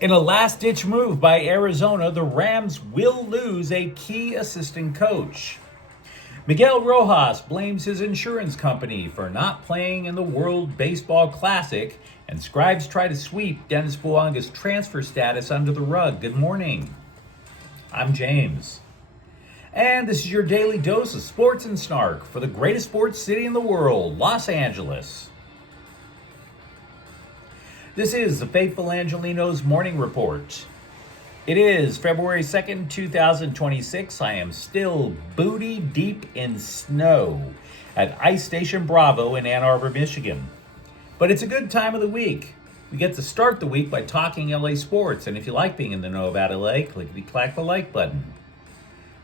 In a last-ditch move by Arizona, the Rams will lose a key assistant coach. Miguel Rojas blames his insurance company for not playing in the World Baseball Classic, and Scribes try to sweep Dennis Bouanga's transfer status under the rug. Good morning. I'm James. And this is your daily dose of sports and snark for the greatest sports city in the world, Los Angeles. This is the Faithful Angelenos Morning Report. It is February 2nd, 2026. I am still booty deep in snow at Ice Station Bravo in Ann Arbor, Michigan. But it's a good time of the week. We get to start the week by talking LA sports, and if you like being in the know about LA, clickety-clack the like button.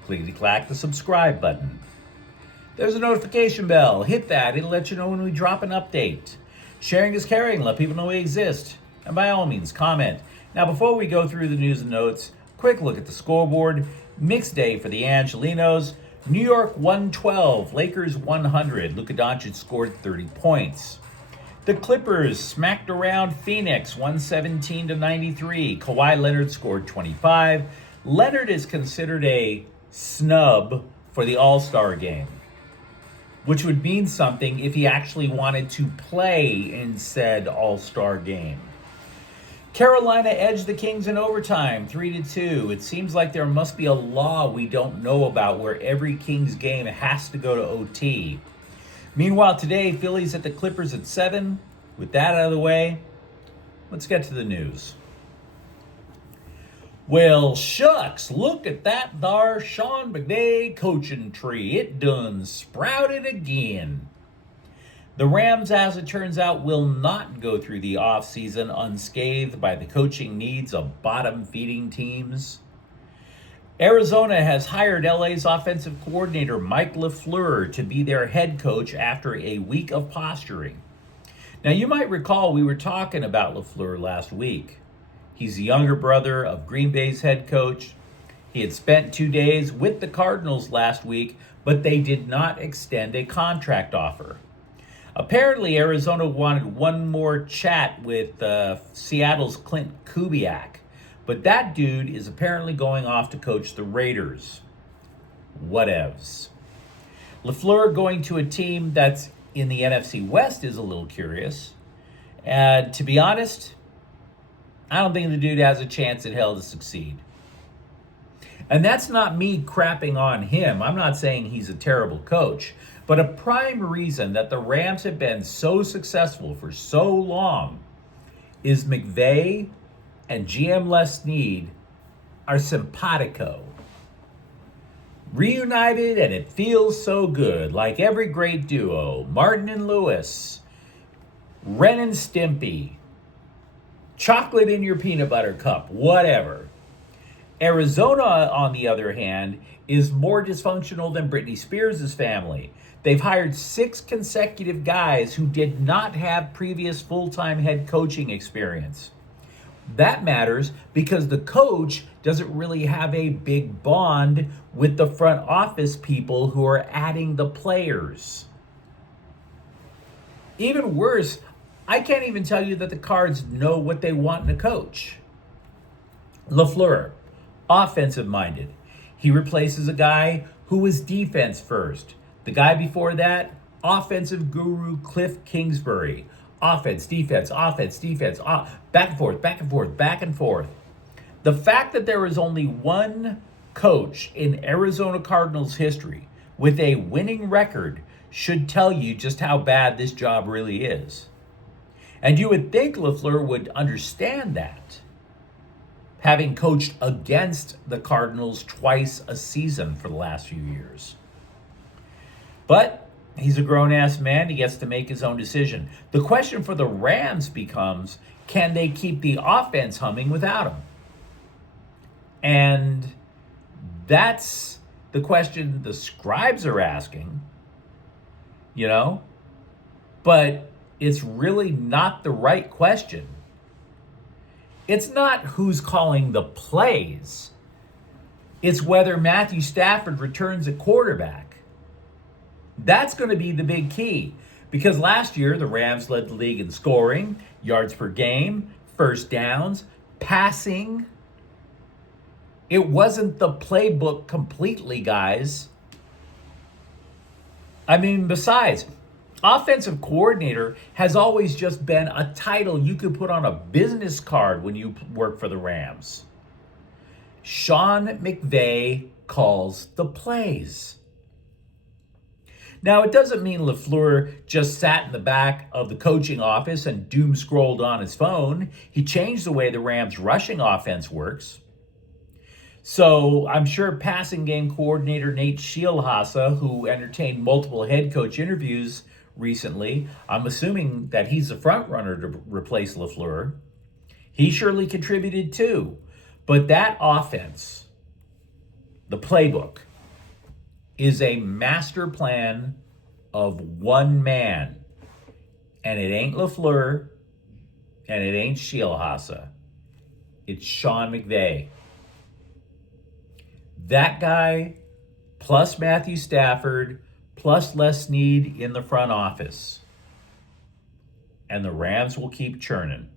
Clickety-clack the subscribe button. There's a notification bell. Hit that. It'll let you know when we drop an update. Sharing is caring. Let people know we exist. And by all means, comment. Now, before we go through the news and notes, quick look at the scoreboard. Mixed day for the Angelenos. New York 112, Lakers 100. Luka Doncic scored 30 points. The Clippers smacked around Phoenix 117-93. Kawhi Leonard scored 25. Leonard is considered a snub for the All-Star game, which would mean something if he actually wanted to play in said All-Star game. Carolina edged the Kings in overtime, 3-2. It seems like there must be a law we don't know about where every Kings game has to go to OT. Meanwhile, today, Phillies at the Clippers at 7. With that out of the way, let's get to the news. Well, shucks, look at that thar Sean McVay coaching tree. It done sprouted again. The Rams, as it turns out, will not go through the offseason unscathed by the coaching needs of bottom-feeding teams. Arizona has hired LA's offensive coordinator Mike LaFleur to be their head coach after a week of posturing. Now, you might recall we were talking about LaFleur last week. He's the younger brother of Green Bay's head coach. He had spent 2 days with the Cardinals last week, but they did not extend a contract offer. Apparently, Arizona wanted one more chat with Seattle's Clint Kubiak, but that dude is apparently going off to coach the Raiders. Whatevs. LaFleur going to a team that's in the NFC West is a little curious. And to be honest, I don't think the dude has a chance in hell to succeed. And that's not me crapping on him. I'm not saying he's a terrible coach. But a prime reason that the Rams have been so successful for so long is McVay and GM Les Snead are simpatico. Reunited, and it feels so good, like every great duo. Martin and Lewis, Ren and Stimpy, chocolate in your peanut butter cup, whatever. Arizona, on the other hand, is more dysfunctional than Britney Spears' family. They've hired 6 consecutive guys who did not have previous full-time head coaching experience. That matters because the coach doesn't really have a big bond with the front office people who are adding the players. Even worse, I can't even tell you that the Cards know what they want in a coach. LaFleur, offensive-minded. He replaces a guy who was defense first. The guy before that, offensive guru Cliff Kingsbury. Offense, defense, back and forth, back and forth, back and forth. The fact that there is only one coach in Arizona Cardinals history with a winning record should tell you just how bad this job really is. And you would think LaFleur would understand that, having coached against the Cardinals twice a season for the last few years. But he's a grown-ass man. He gets to make his own decision. The question for the Rams becomes, can they keep the offense humming without him? And that's the question the Scribes are asking, but it's really not the right question. It's not who's calling the plays. It's whether Matthew Stafford returns at quarterback. That's going to be the big key, because last year the Rams led the league in scoring, yards per game, first downs, Passing, it wasn't the playbook completely, guys. I mean, besides, offensive coordinator has always just been a title you could put on a business card when you work for the Rams. Sean McVay calls the plays. Now, it doesn't mean LaFleur just sat in the back of the coaching office and doom scrolled on his phone. He changed the way the Rams' rushing offense works. So I'm sure passing game coordinator Nate Scheelhaase, who entertained multiple head coach interviews recently, I'm assuming that he's the front runner to replace LaFleur. He surely contributed too. But that offense, the playbook, is a master plan of one man. And it ain't LaFleur, and it ain't Scheelhaase. It's Sean McVay. That guy, plus Matthew Stafford, plus Les Snead in the front office. And the Rams will keep churning.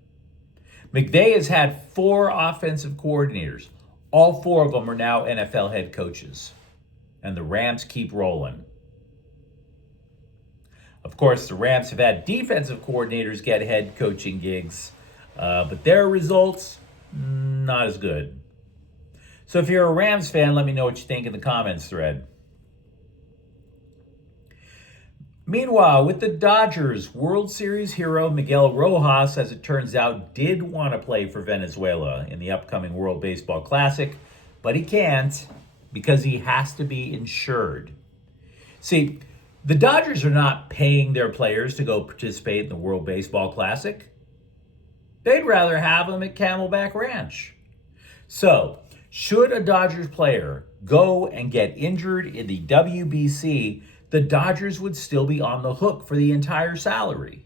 McVay has had 4 offensive coordinators. All 4 of them are now NFL head coaches. And the Rams keep rolling. Of course, the Rams have had defensive coordinators get head coaching gigs. But their results, not as good. So if you're a Rams fan, let me know what you think in the comments thread. Meanwhile, with the Dodgers, World Series hero Miguel Rojas, as it turns out, did want to play for Venezuela in the upcoming World Baseball Classic, but he can't because he has to be insured. See, the Dodgers are not paying their players to go participate in the World Baseball Classic. They'd rather have them at Camelback Ranch. So, should a Dodgers player go and get injured in the WBC, the Dodgers would still be on the hook for the entire salary,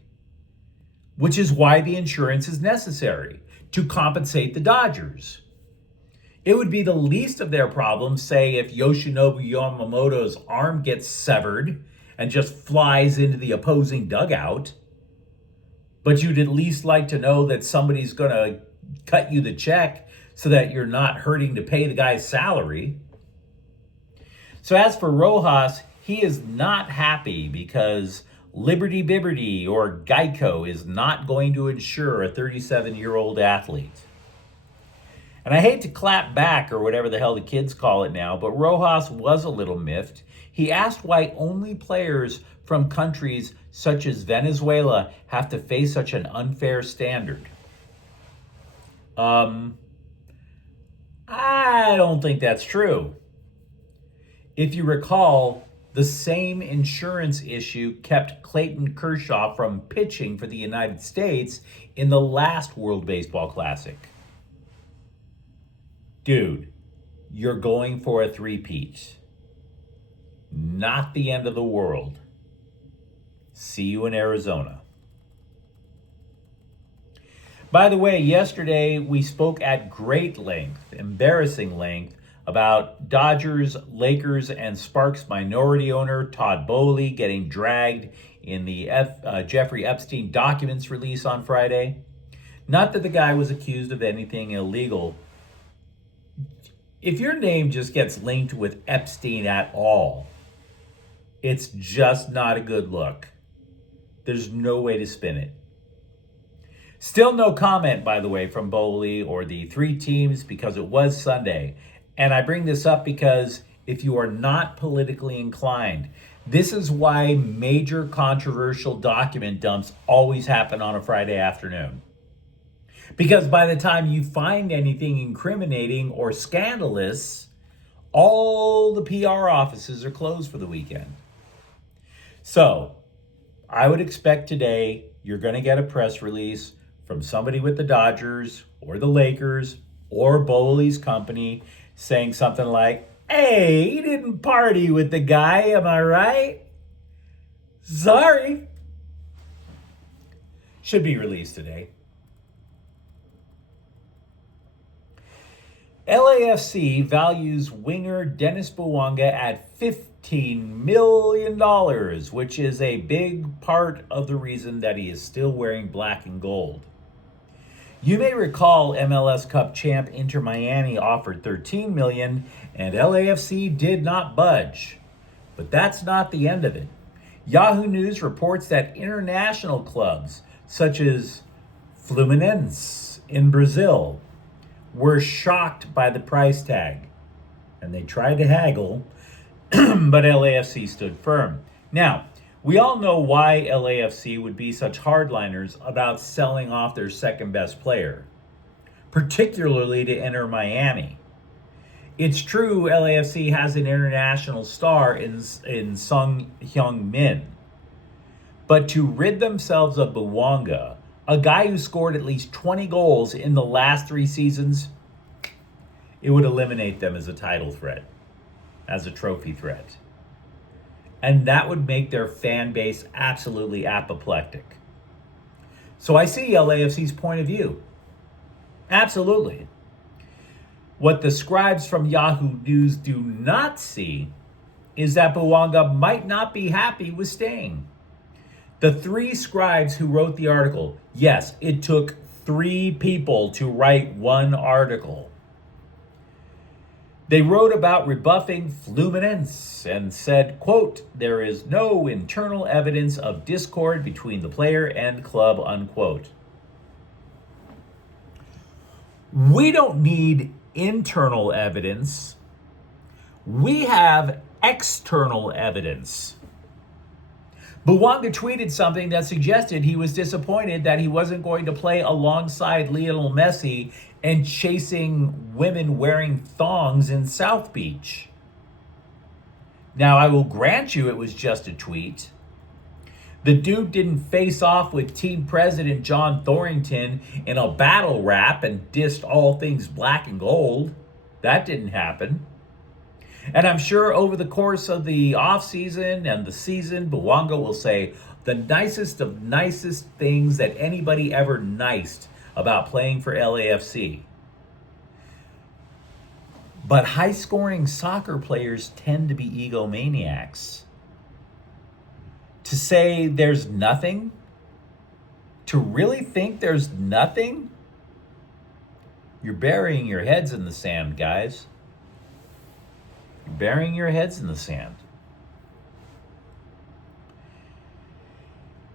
which is why the insurance is necessary, to compensate the Dodgers. It would be the least of their problems, say, if Yoshinobu Yamamoto's arm gets severed and just flies into the opposing dugout. But you'd at least like to know that somebody's going to cut you the check so that you're not hurting to pay the guy's salary. So as for Rojas, he is not happy because Liberty Bibberty or Geico is not going to insure a 37-year-old athlete. And I hate to clap back or whatever the hell the kids call it now, but Rojas was a little miffed. He asked why only players from countries such as Venezuela have to face such an unfair standard. I don't think that's true. If you recall, the same insurance issue kept Clayton Kershaw from pitching for the United States in the last World Baseball Classic. Dude, you're going for a three-peat. Not the end of the world. See you in Arizona. By the way, yesterday we spoke at great length, embarrassing length, about Dodgers, Lakers, and Sparks minority owner Todd Boehly getting dragged in the Jeffrey Epstein documents release on Friday. Not that the guy was accused of anything illegal. If your name just gets linked with Epstein at all, it's just not a good look. There's no way to spin it. Still no comment, by the way, from Boehly or the 3 teams because it was Sunday. And I bring this up because if you are not politically inclined, this is why major controversial document dumps always happen on a Friday afternoon. Because by the time you find anything incriminating or scandalous, all the PR offices are closed for the weekend. So, I would expect today you're going to get a press release from somebody with the Dodgers or the Lakers or Boehly's company saying something like, "Hey, you didn't party with the guy, am I right? Sorry." Should be released today. LAFC values winger Dennis Bouanga at $15 million, which is a big part of the reason that he is still wearing black and gold. You may recall MLS Cup champ Inter Miami offered $13 million and LAFC did not budge. But that's not the end of it. Yahoo News reports that international clubs such as Fluminense in Brazil were shocked by the price tag. And they tried to haggle, but LAFC stood firm. Now, we all know why LAFC would be such hardliners about selling off their second best player, particularly to enter Miami. It's true LAFC has an international star in Sung Hyung Min, but to rid themselves of Bouanga, a guy who scored at least 20 goals in the last 3 seasons, it would eliminate them as a title threat, as a trophy threat. And that would make their fan base absolutely apoplectic. So I see LAFC's point of view. Absolutely. What the scribes from Yahoo News do not see is that Bouanga might not be happy with staying. The 3 scribes who wrote the article, yes, it took 3 people to write one article. They wrote about rebuffing Fluminense and said, quote, there is no internal evidence of discord between the player and club, unquote. We don't need internal evidence. We have external evidence. Bouanga tweeted something that suggested he was disappointed that he wasn't going to play alongside Lionel Messi and chasing women wearing thongs in South Beach. Now, I will grant you it was just a tweet. The dude didn't face off with team president John Thorrington in a battle rap and dissed all things black and gold. That didn't happen. And I'm sure over the course of the offseason and the season, Bouanga will say the nicest of nicest things that anybody ever niced about playing for LAFC. But high-scoring soccer players tend to be egomaniacs. To say there's nothing, to really think there's nothing, you're burying your heads in the sand, guys. You're burying your heads in the sand.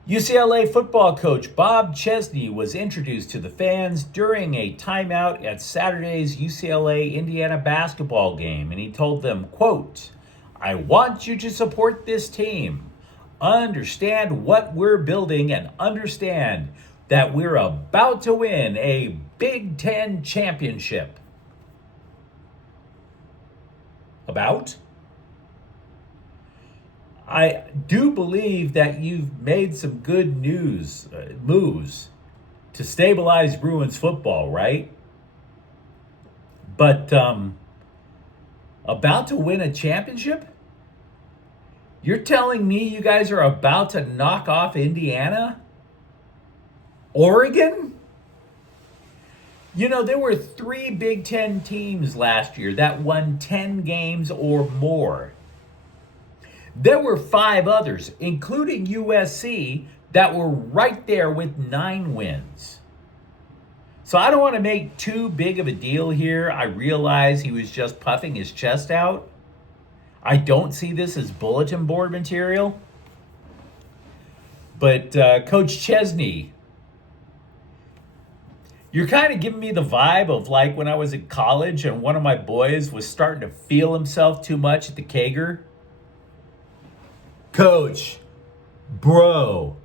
UCLA football coach Bob Chesney was introduced to the fans during a timeout at Saturday's UCLA-Indiana basketball game, and he told them, quote, I want you to support this team, understand what we're building, and understand that we're about to win a Big Ten championship. About? I do believe that you've made some good moves to stabilize Bruins football, right? But about to win a championship? You're telling me you guys are about to knock off Indiana? Oregon? You know, there were 3 Big Ten teams last year that won 10 games or more. There were 5 others, including USC, that were right there with 9 wins. So I don't want to make too big of a deal here. I realize he was just puffing his chest out. I don't see this as bulletin board material. But Coach Chesney, you're kind of giving me the vibe of like when I was in college and one of my boys was starting to feel himself too much at the kegger. Coach, bro,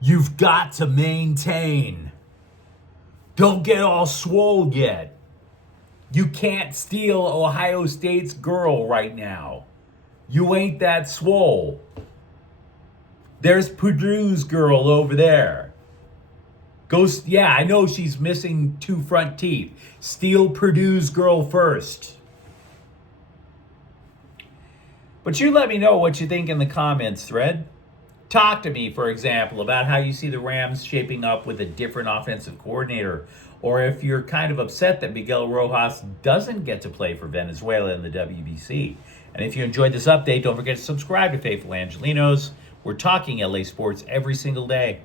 you've got to maintain. Don't get all swole yet. You can't steal Ohio State's girl right now. You ain't that swole. There's Purdue's girl over there. Yeah, I know she's missing 2 front teeth. Steal Purdue's girl first. But you let me know what you think in the comments thread. Talk to me, for example, about how you see the Rams shaping up with a different offensive coordinator, or if you're kind of upset that Miguel Rojas doesn't get to play for Venezuela in the WBC. And if you enjoyed this update, don't forget to subscribe to Faithful Angelenos. We're talking LA sports every single day.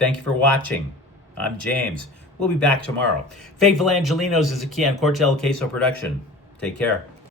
Thank you for watching. I'm James. We'll be back tomorrow. Faithful Angelenos is a Keon Cortel Queso production. Take care.